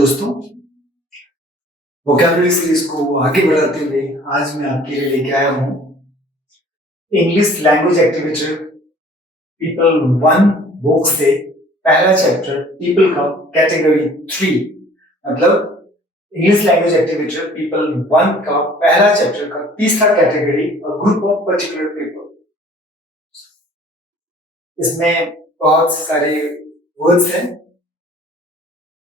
दोस्तों, vocabulary series को आगे बढ़ाते हुए आज मैं आपके लिए लेके आया हूँ English language activity people 1 book से पहला चैप्टर पीपल का कैटेगरी 3। मतलब इंग्लिश लैंग्वेज एक्टिविटी पीपल 1 का पहला चैप्टर का तीसरा category group of particular people. इसमें बहुत सारे वर्ड्स हैं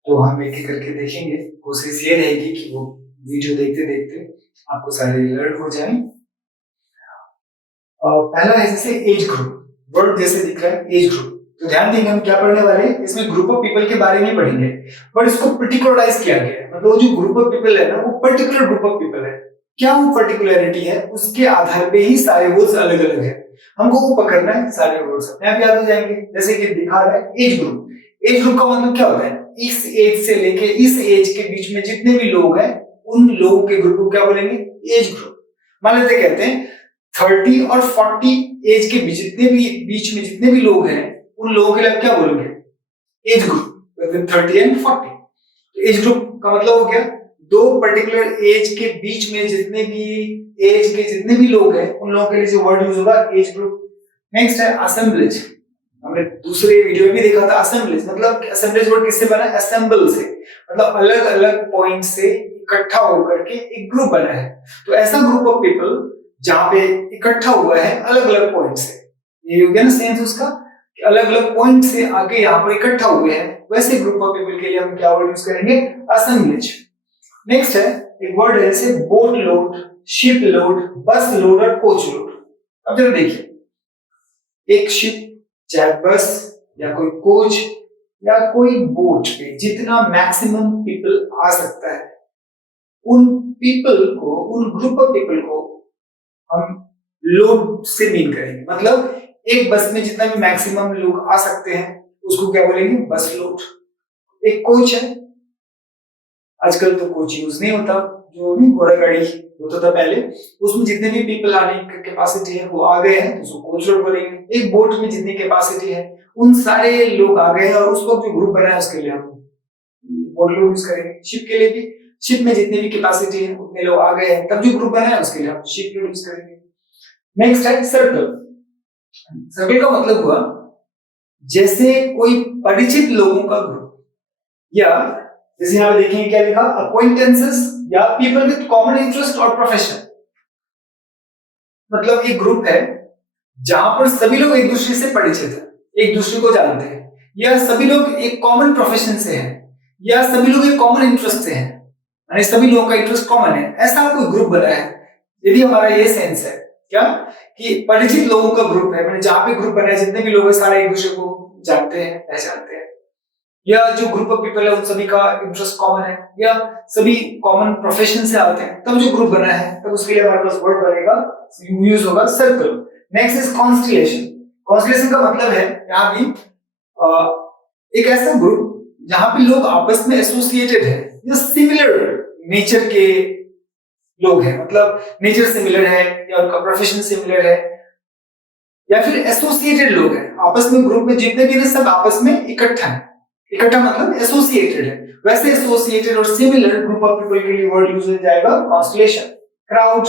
तो हम एक एक करके देखेंगे। कोशिश ये रहेगी कि वो वीडियो देखते देखते आपको सारे लर्न हो जाएं। पहला है जैसे एज ग्रुप, वर्ड जैसे दिख रहा है एज ग्रुप, तो ध्यान देंगे हम क्या पढ़ने वाले हैं। इसमें ग्रुप ऑफ पीपल के बारे में पढ़ेंगे बट इसको पर्टिकुलराइज किया गया है। मतलब जो ग्रुप ऑफ पीपल है ना वो पर्टिकुलर ग्रुप ऑफ पीपल है। क्या वो पर्टिकुलरिटी है उसके आधार पे ही सारे वर्ड्स अलग अलग है, हमको वो पकड़ना है। सारे वर्ड्स अपने आप याद हो जाएंगे। जैसे कि दिखा रहा है एज ग्रुप। एज ग्रुप का मतलब क्या होता है? इस एज से लेके इस एज के बीच में जितने भी लोग हैं उन लोगों के ग्रुप को क्या बोलेंगे? Age group. मान लेते कहते हैं 30 और 40 एज के बीच में जितने भी लोग हैं उन लोगों के लिए क्या बोलोगे? Age group. 30 and 40 age group का मतलब हो गया दो पर्टिकुलर एज के बीच में जितने भी लोग हैं उन लोगों के लिए जो वर्ड यूज होगा एज ग्रुप। नेक्स्ट है असेंबलेज। हमने दूसरे वीडियो में भी देखा था असेंबलेज। मतलब असेंबलेज वर्ड किससे बना है? असेंबल से। मतलब अलग अलग पॉइंट से इकट्ठा होकर के एक ग्रुप बना है। तो ऐसा ग्रुप ऑफ पीपल जहां पे इकट्ठा हुआ है अलग अलग पॉइंट से, ये हो गया ना सेंस उसका, अलग अलग पॉइंट से आके यहाँ पर इकट्ठा हुए हैं। वैसे ग्रुप ऑफ पीपल के लिए हम क्या वर्ड यूज करेंगे? असेंबलेज। नेक्स्ट है एक वर्ड है जैसे बोट लोड, शिप लोड, बस लोड और कोच लोड। अब जरा देखिए, एक शिप चाहे बस या कोई कोच या कोई बोट पे जितना मैक्सिमम पीपल आ सकता है उन पीपल को, उन ग्रुप ऑफ पीपल को हम लोड से मीन करेंगे। मतलब एक बस में जितना भी मैक्सिमम लोग आ सकते हैं उसको क्या बोलेंगे? बस लोड। एक कोच है, आजकल तो कोच यूज नहीं होता, जो भी घोड़ा गाड़ी होता था पहले, उसमें जितने भी पीपल आने की कैपेसिटी है वो आ गए हैं तो उसको कोच लोड बोलेंगे। एक बोट में जितनी कैपेसिटी है उन सारे लोग आ गए हैं और उस वक्त जो ग्रुप बना है उसके लिए हम बोट लोड यूज करेंगे। शिप के लिए भी शिप में जितनी भी कैपेसिटी है उतने लोग आ गए हैं तब जो ग्रुप बना है उसके लिए हम शिप लोड यूज करेंगे। नेक्स्ट है सर्कल। सर्कल का मतलब हुआ जैसे कोई परिचित लोगों का ग्रुप, या जैसे यहां पे देखेंगे क्या लिखा? अक्वाइंटेंसेस या पीपल विद कॉमन इंटरेस्ट और प्रोफेशन। मतलब एक ग्रुप है जहां पर सभी लोग एक दूसरे से परिचित है, एक दूसरे को जानते हैं, या सभी लोग एक कॉमन प्रोफेशन से हैं, या सभी लोग एक कॉमन इंटरेस्ट से हैं, यानी सभी लोगों का इंटरेस्ट कॉमन है। ऐसा कोई ग्रुप बना है। यदि हमारा ये सेंस है क्या कि परिचित लोगों का ग्रुप है, मतलब जहां पे ग्रुप बना है जितने भी लोग हैं सारे एक दूसरे को जानते हैं, पहचानते हैं, या जो ग्रुप ऑफ पीपल है उन सभी का इंटरेस्ट कॉमन है, या सभी कॉमन प्रोफेशन से आते हैं, तब जो ग्रुप बना है तब उसके लिए हमारे पास वर्ड बनेगा, यूज होगा circle. Next is constellation. Constellation का मतलब है यहाँ भी एक ऐसा ग्रुप जहां पे लोग आपस में एसोसिएटेड है या सिमिलर नेचर के लोग हैं। मतलब नेचर सिमिलर है या उनका प्रोफेशन सिमिलर है, या फिर एसोसिएटेड लोग हैं आपस में। ग्रुप में जितने भी हैं सब आपस में इकट्ठा है। इकट्ठा मतलब एसोसिएटेड है। वैसे एसोसिएटेड और सिमिलर ग्रुप ऑफ पीपल के लिए वर्ड यूज हो जाएगा कॉन्स्टलेशन। क्राउड।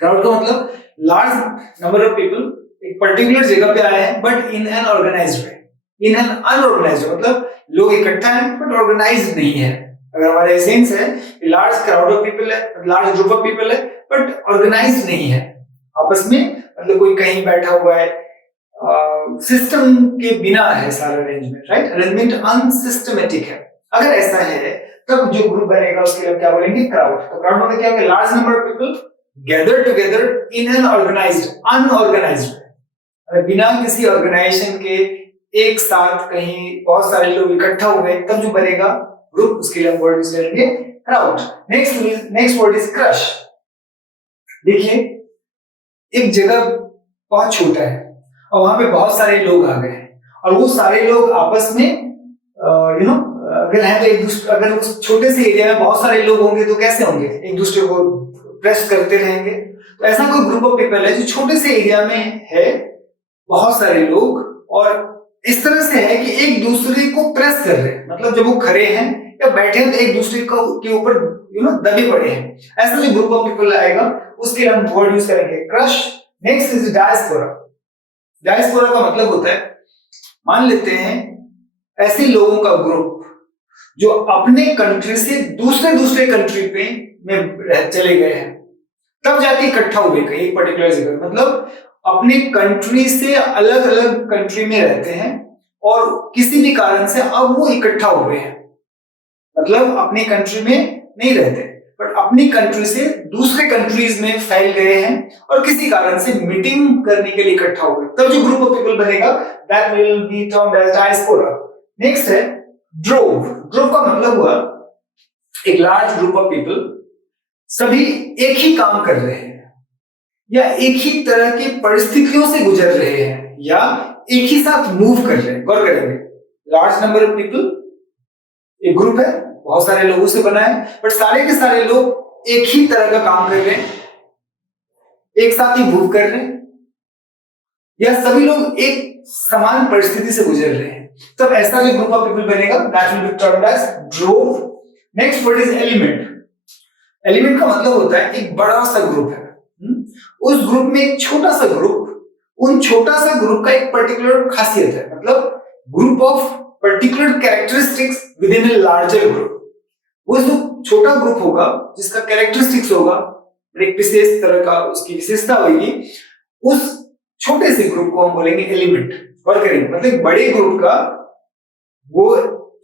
क्राउड का मतलब लार्ज नंबर ऑफ पीपल एक पर्टिकुलर जगह पे आए हैं but in an organised way. In an unorganised मतलब लोग इकट्ठा हैं बट ऑर्गेनाइज्ड नहीं है। अगर हमारा सेंस है लार्ज क्राउड ऑफ पीपल है, लार्ज ग्रुप ऑफ पीपल है बट ऑर्गेनाइज्ड नहीं है आपस में। मतलब कोई कहीं बैठा हुआ है, सिस्टम के बिना है सारा अरेंजमेंट, राइट? अरेंजमेंट अनसिस्टमेटिक है। अगर ऐसा है तब जो ग्रुप बनेगा उसके लिए क्या बोलेंगे? क्राउड। तो क्राउड मतलब क्या होगा? Large number of people gather together in an organised unorganised, बिना किसी ऑर्गेनाइजेशन के एक साथ कहीं बहुत सारे लोग इकट्ठा हुए तब जो बनेगा ग्रुप, उसके लिए हम वर्ड यूज करेंगे crowd. Next word is crush. देखिए एक जगह बहुत छोटा है और वहां पे बहुत सारे लोग आ गए हैं और वो सारे लोग आपस में अगर है तो एक दूसरे, अगर उस छोटे से एरिया में बहुत सारे लोग होंगे तो कैसे होंगे? एक दूसरे को प्रेस करते रहेंगे। तो ऐसा कोई ग्रुप ऑफ पीपल है जो छोटे से एरिया में है, बहुत सारे लोग, और इस तरह से है कि एक दूसरे को प्रेस कर रहे हैं, मतलब जब वो खड़े हैं या बैठे हैं तो एक दूसरे को के ऊपर दबे पड़े हैं। ऐसा जो ग्रुप ऑफ पीपल आएगा उसके लिए हम वर्ड यूज करेंगे crush. Next is diaspora. Diaspora का मतलब होता है, मान लेते हैं ऐसे लोगों का ग्रुप जो अपने कंट्री से दूसरे कंट्री पे में चले गए हैं, तब जाके इकट्ठा हुए कहीं एक पर्टिकुलर जगह, मतलब अपने कंट्री से अलग अलग कंट्री में रहते हैं और किसी भी कारण से अब वो इकट्ठा हुए हैं, मतलब अपनी कंट्री में नहीं रहते बट अपनी कंट्री से दूसरे कंट्रीज में फैल गए हैं और किसी कारण से मीटिंग करने के लिए इकट्ठा हुए, तब जो ग्रुप ऑफ पीपल बनेगा that will be termed as diaspora. Next है ड्रोव। ड्रोव का मतलब हुआ एक लार्ज ग्रुप ऑफ पीपल, सभी एक ही काम कर रहे हैं या एक ही तरह की परिस्थितियों से गुजर रहे हैं या एक ही साथ मूव कर रहे हैं। गौर करेंगे, लार्ज नंबर ऑफ पीपल, एक ग्रुप है बहुत सारे लोगों से बना है बट सारे के सारे लोग एक ही तरह का काम कर रहे हैं, एक साथ ही मूव कर रहे हैं या सभी लोग एक समान परिस्थिति से गुजर रहे हैं, तब ऐसा जो ग्रुप ऑफ पीपल बनेगा that will be termed as drove. Next word is element. Element का मतलब होता है एक बड़ा सा ग्रुप है, उस ग्रुप में एक छोटा सा ग्रुप, उन छोटा सा ग्रुप का एक पर्टिकुलर खासियत है, मतलब group of particular characteristics within a larger group. वो जो छोटा ग्रुप होगा जिसका कैरेक्टरिस्टिक्स होगा, एक विशेष तरह का उसकी विशेषता होगी, उस छोटे से ग्रुप को हम बोलेंगे एलिमेंट। और करेंगे मतलब बड़े ग्रुप का वो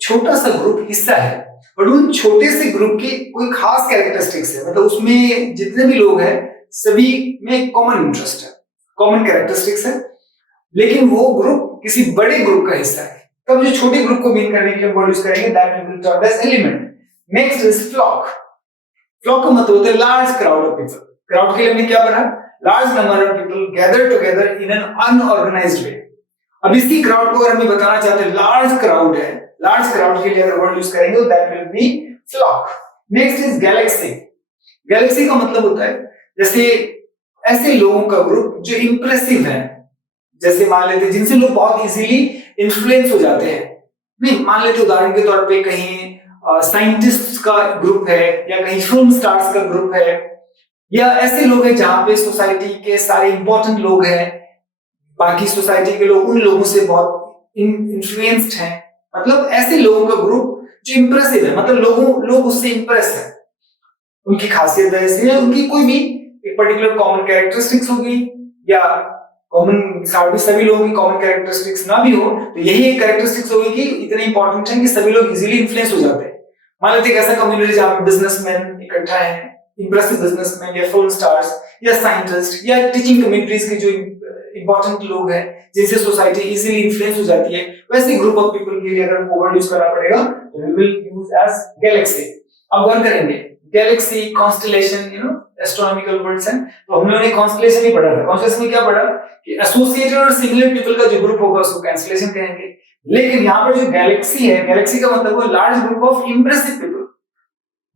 छोटा सा ग्रुप हिस्सा है और उन छोटे से ग्रुप की कोई खास कैरेक्टरिस्टिक्स है, मतलब उसमें जितने भी लोग हैं सभी में कॉमन इंटरेस्ट है, कॉमन कैरेक्टरिस्टिक्स है, लेकिन वो ग्रुप किसी बड़े ग्रुप का हिस्सा है, तब जो छोटे ग्रुप को मीन करने के लिए वर्ड यूज करेंगे that will be termed as element. Next is flock. Flock का मतलब होता है large crowd of people. Crowd के लिए हमने क्या पढ़ा, large number of people gather together in an unorganised way. अब इसी क्राउड को अगर हमें बताना चाहते हैं लार्ज क्राउड है, लार्ज क्राउड के लिए अगर वर्ड यूज करेंगे that will be flock. Next is galaxy. Galaxy का मतलब होता है जैसे ऐसे लोगों का ग्रुप जो इंप्रेसिव है, जैसे मान लेते जिनसे लोग बहुत इजीली इन्फ्लुएंस हो जाते हैं। नहीं, मान लेते उदाहरण के तौर पे कहीं साइंटिस्ट का ग्रुप है या कहीं फिल्म स्टार्स का ग्रुप है या ऐसे लोग हैं जहां पे सोसाइटी के सारे इंपॉर्टेंट लोग हैं, बाकी सोसाइटी के लोग उन लोगों से बहुत इन्फ्लुएंस्ड हैं, मतलब ऐसे लोगों का ग्रुप जो इंप्रेसिव है, मतलब लोग उससे इंप्रेस है, उनकी खासियत ऐसी है, उनकी कोई भी एक पर्टिकुलर कॉमन कैरेक्टरिस्टिक्स होगी या कॉमन सभी लोगों की कॉमन कैरेक्टरिस्टिक्स ना भी हो तो यही एक कैरेक्टरिस्टिक्स होगी कि इतने इंपॉर्टेंट है कि सभी लोग इजीली इन्फ्लुएंस हो जाते हैं। मान लेते हैं ऐसा कम्युनिटी जहां पे बिजनेसमैन इकट्ठा है, इंप्रेसिव बिजनेसमैन या फिल्म स्टार्स या साइंटिस्ट या टीचिंग कम्युनिटीज के जो इंपॉर्टेंट लोग हैं जिनसे सोसाइटी इजीली इन्फ्लुएंस हो जाती है, वैसे ग्रुप ऑफ पीपल के लिए अगर वर्ड यूज करना पड़ेगा तो we will use as galaxy. अब वर्ड करेंगे गैलेक्सी, कॉन्स्टलेशन, एस्ट्रोनॉमिकल वर्ड्स हैं, तो हम लोगों ने कॉन्स्टलेशन ही पढ़ा था। कॉन्स्टलेशन में क्या पढ़ा कि एसोसिएटेड और सिमिलर पीपल का जो ग्रुप होगा उसको कॉन्स्टलेशन कहेंगे, लेकिन यहाँ पर जो गैलेक्सी है, गैलेक्सी का मतलब है large group of impressive people,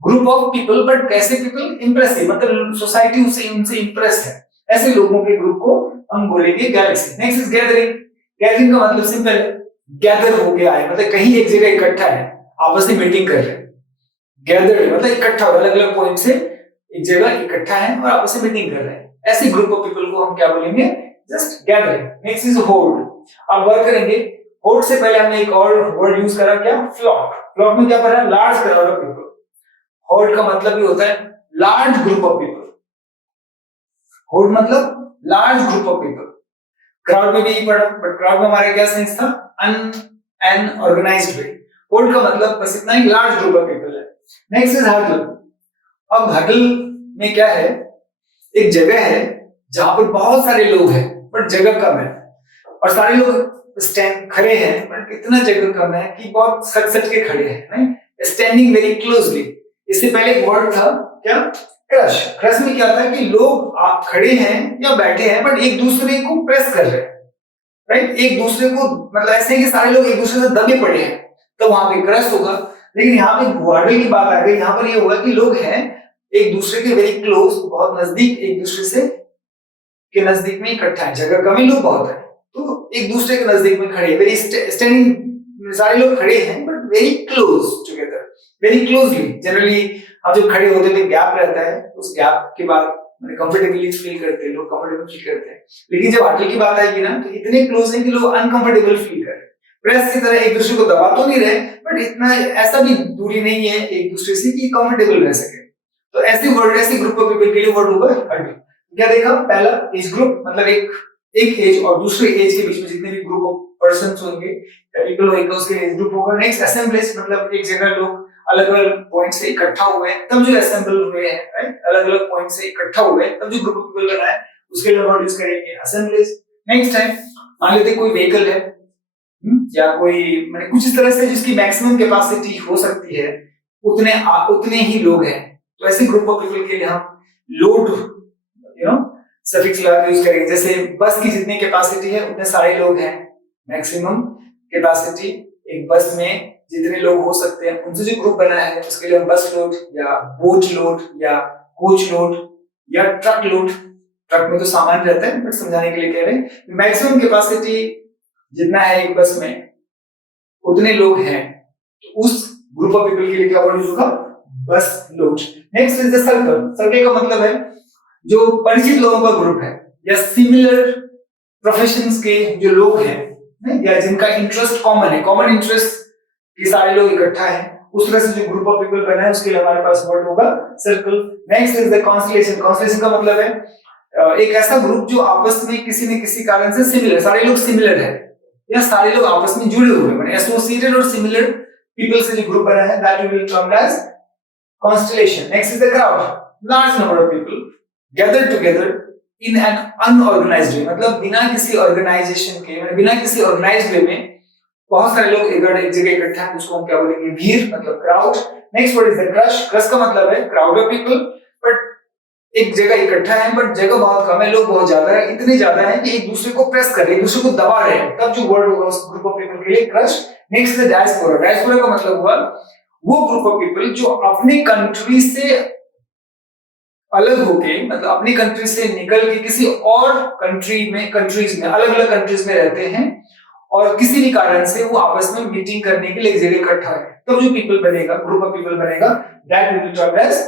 group of people but कैसे पीपल इंप्रेसिव, मतलब सोसाइटी उनसे इंप्रेस है, ऐसे लोगों के ग्रुप को हम बोलेंगे Galaxy. Next is gathering. Gathering का मतलब सिंपल है, गैदर हो गया है, मतलब कहीं एक जगह इकट्ठा है, आपस में मीटिंग कर रहे हैं। गैदर मतलब इकट्ठा, अलग अलग पॉइंट से एक जगह इकट्ठा है और आपस में मीटिंग कर रहे हैं, ऐसे ग्रुप ऑफ पीपल को हम क्या बोलेंगे, just gathering. Next is horde. अब वर्ड करेंगे, होर्ड से पहले हमने एक और वर्ड यूज करा, क्या, फ्लॉक। फ्लॉक में क्या पढ़ा, large crowd of people. Horde का मतलब भी होता है large group of people. Horde मतलब large group of people. Crowd में भी यही पढ़ा, बट क्राउड में हमारा क्या सेंस था, अनऑर्गेनाइज्ड वे। होर्ड का मतलब बस इतना ही, लार्ज ग्रुप ऑफ पीपल है। Next is huddle. अब हडल में क्या है, एक जगह है जहां पर बहुत सारे लोग हैं बट जगह कम है और सारे लोग स्टैंड खड़े हैं बट इतना जगह कम है कि बहुत सट के खड़े हैं, नहीं, स्टैंडिंग वेरी क्लोजली। इससे पहले एक वर्ड था क्या, क्रश। क्रश में क्या था कि लोग खड़े हैं या बैठे हैं बट एक दूसरे को प्रेस कर रहे हैं, राइट, एक दूसरे को, मतलब ऐसे है कि सारे लोग एक दूसरे से दबे पड़े हैं, तो वहां पे क्रश होगा। लेकिन यहाँ पे हडल की बात आ गई, यहाँ पर ये होगा कि लोग हैं एक दूसरे के वेरी क्लोज, बहुत नजदीक, एक दूसरे से के नजदीक में इकट्ठा है, जगह कम है, लोग बहुत है। तो एक दूसरे के नजदीक में खड़े, वेरी स्टैंडिंग, सारे लोग खड़े हैं but very close together, very closely. Generally अब जब खड़े होते हैं गैप रहता है, उस गैप के बाद कंफर्टेबली फील करते हैं, लोग कंफर्टेबल फील करते हैं। लेकिन जब हटल की बात आएगी ना, तो इतने क्लोज हैं कि लोग अनकंफर्टेबल फील कर रहे हैं। प्रेस की तरह एक दूसरे को दबा तो नहीं रहे, बट इतना ऐसा भी दूरी नहीं है एक दूसरे से कि कंफर्टेबल रह सके। तो ऐसे वर्ड, ऐसे ग्रुप ऑफ पीपल के लिए वर्ड होगा हटल। क्या देखा, पहला एज ग्रुप, मतलब एक एज और दूसरे एज के बीच में जितने भी ग्रुप ऑफ पर्सन होंगे, पीपल होगा, उसके एज ग्रुप होगा। नेक्स्ट असेंबलीज, मतलब एक जगह लोग अलग अलग पॉइंट से इकट्ठा हुए हैं तब जो असेंबल हुए हैं, राइट, अलग अलग पॉइंट से इकट्ठा हुए हैं तब जो ग्रुप ऑफ पीपल बना है, उसके लिए वर्ड यूज करेंगे असेंबलीज। नेक्स्ट है, मान लेते कोई व्हीकल है या कोई कुछ इस तरह से जिसकी मैक्सिमम कैपेसिटी हो सकती है, उतने ही लोग हैं, तो ऐसे ग्रुप ऑफ पीपल के लिए हम लोड सफिक्स लगा यूज करेंगे। जैसे बस की जितनी कैपेसिटी है उतने सारे लोग हैं, मैक्सिमम कैपेसिटी एक बस में जितने लोग हो सकते हैं, उनसे जो ग्रुप बना है उसके लिए हम बस लोड या बोट लोड या कोच लोड या ट्रक लोड, ट्रक में तो सामान रहता है बट समझाने के लिए कह रहे हैं, मैक्सिमम कैपेसिटी जितना है एक बस में उतने लोग हैं, तो उस ग्रुप ऑफ पीपल के लिए क्या वर्ड यूज होगा, बस load. Next is the circle. Circle का मतलब है जो परिचित लोगों का ग्रुप है या सिमिलर प्रोफेशंस के जो लोग हैं या जिनका इंटरेस्ट कॉमन है, कॉमन इंटरेस्ट के सारे लोग इकट्ठा हैं, उस तरह से जो ग्रुप ऑफ पीपल बना है उसके लिए हमारे पास वर्ड होगा circle. Next is the constellation. Constellation का मतलब है एक ऐसा ग्रुप जो आपस में किसी न किसी कारण से सिमिलर, सारे लोग सिमिलर है या सारे लोग आपस में जुड़े हुए हैं, एसोसिएटेड और सिमिलर पीपल से जो ग्रुप बना है, that we will term as constellation. Next is the crowd, large number of people gathered together in an unorganized way, मतलब बिना किसी ऑर्गेनाइजेशन के, बिना किसी ऑर्गेनाइज्ड वे में बहुत सारे लोग एक जगह इकट्ठा हैं, उसको हम क्या बोलेंगे, भीड़, मतलब crowd. Next word is the crush. Crush का मतलब है क्राउड ऑफ पीपल, बट एक जगह इकट्ठा है बट जगह बहुत कम है, लोग बहुत ज्यादा है, इतने ज्यादा है कि एक दूसरे को प्रेस कर रहे हैं, एक दूसरे को दबा रहे हैं, तब जो वर्ड होगा उस ग्रुप ऑफ पीपल के लिए crush. Next is the diaspora. Diaspora का मतलब हुआ वो ग्रुप ऑफ पीपल जो अपने कंट्री से अलग होके, मतलब अपनी कंट्री से निकल के किसी और कंट्रीज में अलग अलग कंट्रीज में रहते हैं और किसी भी कारण से वो आपस में मीटिंग करने के लिए एक जगह इकट्ठा है, तो जो पीपल बनेगा, ग्रुप ऑफ पीपल बनेगा, that will be termed as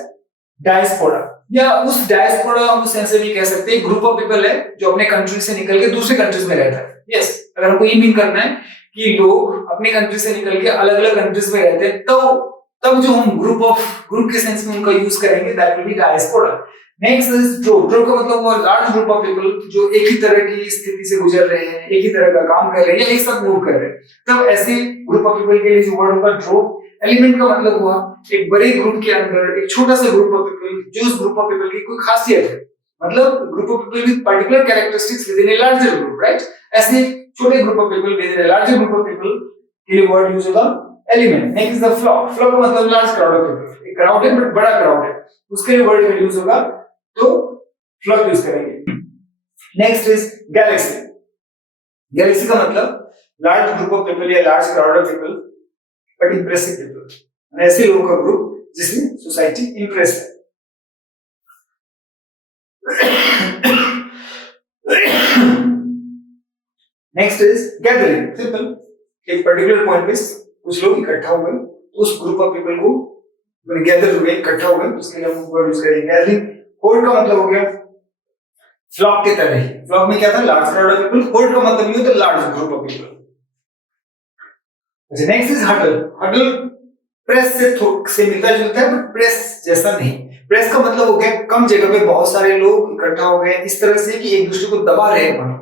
diaspora. या उस डायस्पोरा हम उस सेंस से भी कह सकते हैं ग्रुप ऑफ पीपल है जो अपने कंट्री से निकल के दूसरे कंट्रीज में रहता है। यस, अगर हमको ये मीन करना है कि लोग अपने कंट्री से निकल के अलग अलग कंट्रीज में रहते हैं, तो तब जो हम ग्रुप के सेंस में उनका यूज करेंगे, that will B diaspora. Next is drove. Drove का मतलब वो लार्ज ग्रुप ऑफ पीपल जो एक ही तरह की स्थिति से गुजर रहे हैं, एक ही तरह का काम कर रहे हैं या एक साथ मूव कर रहे हैं, तब ऐसे ग्रुप ऑफ पीपल के लिए जो वर्ड होगा ड्रोव। एलिमेंट का मतलब हुआ एक बड़े ग्रुप के अंदर एक छोटा सा ग्रुप ऑफ पीपल जो उस ग्रुप ऑफ पीपल की कोई खासियत है, मतलब group of people with particular characteristics within a larger group, right. ऐसे छोटे group of people within a larger group of people के लिए वर्ड यूज होगा element. Next is the flock. Flock का मतलब लार्ज क्राउड ऑफ पीपल, एक crowd है but बड़ा क्राउड है, उसके लिए वर्ड यूज होगा तो फ्लॉक यूज करेंगे। Next is galaxy. गैलेक्सी का मतलब लार्ज ग्रुप ऑफ पीपल या large crowd of people but impressive people, ऐसे लोगों का ग्रुप जिसमें सोसाइटी इंप्रेस है। Next is gathering. सिंपल, एक पर्टिकुलर पॉइंट पे कुछ लोग इकट्ठा हुए, उस ग्रुप ऑफ पीपल को गैदर हुए, इकट्ठा हुए, उसके लिए हम वर्ड यूज करेंगे गैदरिंग। होर्ड का मतलब हो गया फ्लॉक के तरह ही। फ्लॉक में क्या था, large crowd of people. Horde का मतलब ये होता है लार्ज ग्रुप ऑफ पीपल। अच्छा, next is huddle. Huddle press से मिलता जुलता है बट प्रेस जैसा नहीं। प्रेस का मतलब हो गया कम जगह पे बहुत सारे लोग इकट्ठा हो गए इस तरह से कि एक दूसरे को दबा रहे हैं,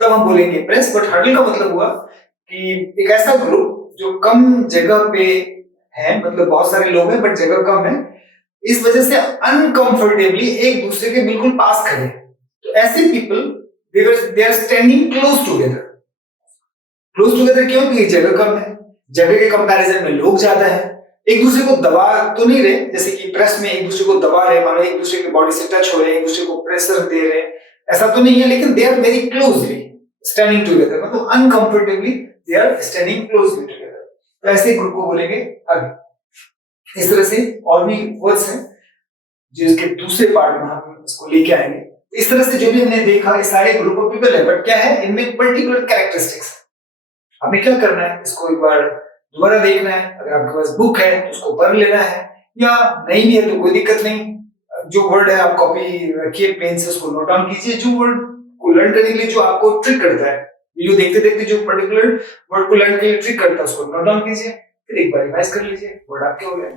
तब हम बोलेंगे प्रेस। बट हडल का मतलब हुआ कि एक ऐसा ग्रुप जो कम जगह पे है, मतलब बहुत सारे लोग हैं बट जगह कम है, इस वजह से अनकंफर्टेबली एक दूसरे के बिल्कुल पास खड़े। तो ऐसे people they are standing close together. Close together क्यों? क्योंकि जगह कम है, जगह के कंपैरिजन में लोग ज्यादा है, एक दूसरे को दबा तो नहीं रहे, जैसे कि प्रेस में एक दूसरे को दबा रहे, मानो एक दूसरे की बॉडी से टच हो रहे, एक दूसरे को प्रेशर दे रहे, ऐसा तो नहीं है, लेकिन they are very closely standing together, मतलब uncomfortably they are standing closely together. तो ऐसे ग्रुप को बोलेंगे हग। इस तरह से और भी वर्ड्स हैं जो इसके दूसरे पार्ट में हम इसको लेके आएंगे। इस तरह से जो भी हमने देखा, ये सारे ग्रुप ऑफ पीपल है, बट क्या है, इनमें पर्टिकुलर कैरेक्टरिस्टिक्स है। हमें क्या करना है, इसको एक बार दोबारा देखना है। अगर आपके पास बुक है तो उसको पढ़ लेना है, या नहीं भी है तो कोई दिक्कत नहीं। जो वर्ड है आप कॉपी रखिए, पेन से उसको नोट डाउन कीजिए। जो वर्ड को लर्न करने के लिए जो आपको ट्रिक करता है, वीडियो देखते देखते जो पर्टिकुलर वर्ड को लर्न के लिए ट्रिक करता है, उसको नोट डाउन कीजिए, फिर एक बार रिवाइज कर लीजिए, वर्ड आपके हो गए।